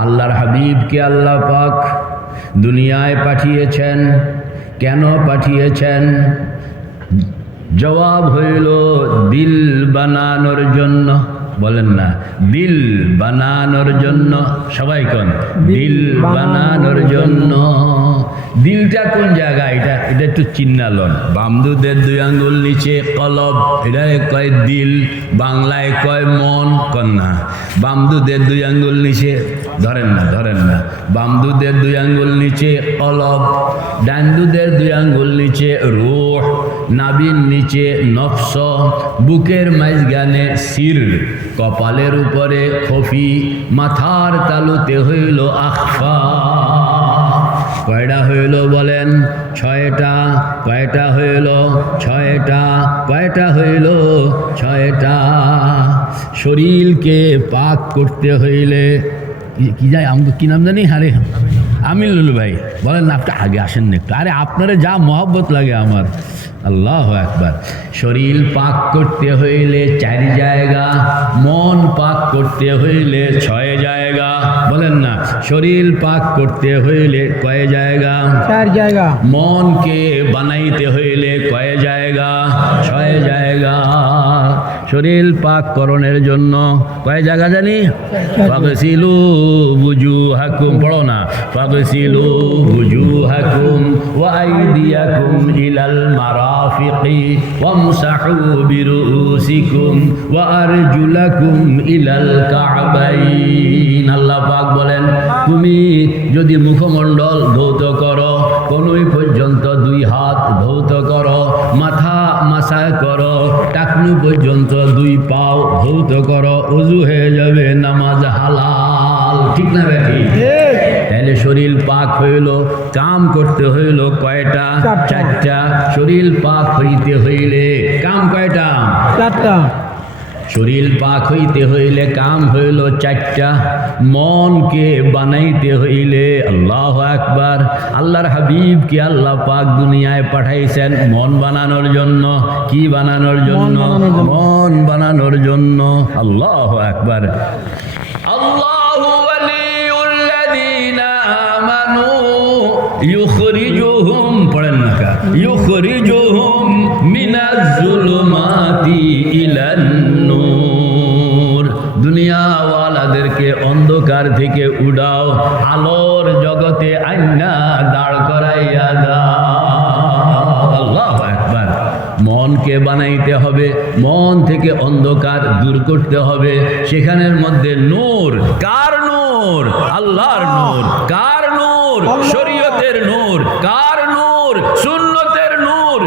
আল্লাহর হাবিবকে আল্লাহ পাক দুনিয়ায় পাঠিয়েছেন। কেন পাঠিয়েছেন? জবাব হইল, দিল বানানোর জন্য। বলেন না, দিল বানানোর জন্য। সবাই কন, দিল বানানোর জন্য। দিলটা কোন জায়গায় এটা এটা একটু চিন্নালন। বামদুদের দুই আঙ্গুল নিচে কলব এটা কয় দিল, বাংলায় কয় মন, কন্যা। বামদুদের দুই আঙ্গুল নিচে, ধরেন না ধরেন না। বামদুদের দুই আঙ্গুল নিচে কলব ডান্ডুদের দুই আঙ্গুল নিচে রুহ নাবিন নিচে নফস, বুকের মাঝগানে সির কপালের উপরে খফি, মাথার তালুতে হইল আখফা। কয়টা হইল বলেন? ছয়টা। কয়টা হইল? ছয়টা। কয়টা হইল? ছয়টা। শরীরকে পাক করতে হইলে কি- যায়? আমাকে কি নাম জানি? আরে, আমিনুল ভাই। বলেন, আপনি আগে আসেন না একটু। আরে, আপনারে যা মহব্বত লাগে আমার। আল্লাহ একবার শরীর পাক করতে হইলে চারি জায়গা মন পাক করতে হইলে ছয় জায়গা। বলেন না শরীর পাক করতে হইলে কয় জায়গা? চার জায়গা। মনকে বানাইতে হইলে কয় জায়গা? ছয় জায়গা। শরীর পাক করণের জন্য কয় জায়গা জানি? বুজু হাকুম পড়ো না। ফাগসিলু বুজু হাকুম ওয়া আইদিয়াকুম ইলাল মারাফিকি ওয়ামসাহু বিরুসিকুম ওয়া আরজুলাকুম ইলাল কাবাইন। আল্লাহ পাক বলেন, তুমি যদি মুখমণ্ডল ধৌত করো, কোনই পর্যন্ত দুই হাত ধৌত করো, মাথা মাসা করো, টাকনু পর্যন্ত দুই পাও ধৌত করো, উজু হয়ে যাবে, নামাজ হালাল ঠিক না বেটি তাহলে শরীর পাক হইল কাম করতে হইল কয়টা? চারটা। চারটা। শরীর পাক হইতে হইলে কাম কয়টা? চারটা। শরীর পাক হইতে হইলে কাম হইল চারটা। মনকে বানাইতে হইলে আল্লাহ আকবার। আল্লাহর হাবিবকে আল্লাহ পাক দুনিয়ায় পাঠাইছেন মন বানানোর জন্য। কি বানানোর জন্য। মন বানানোর জন্য। আল্লাহ আকবার। আল্লাহু ইউখরিজুহুম মিনাজ জুলুমাতি ইলান নূর দুনিয়াওয়ালাদেরকে অন্ধকার থেকে উড়াও আলোর জগতে আইনা দাঁড় করাইয়া দাও। একবার মনকে বানাইতে হবে মন থেকে অন্ধকার দূর করতে হবে। সেখানের মধ্যে নূর কার নূর? আল্লাহর নূর কার নূর? শরীয়তের নূর কার নূর সুন্নতের নূর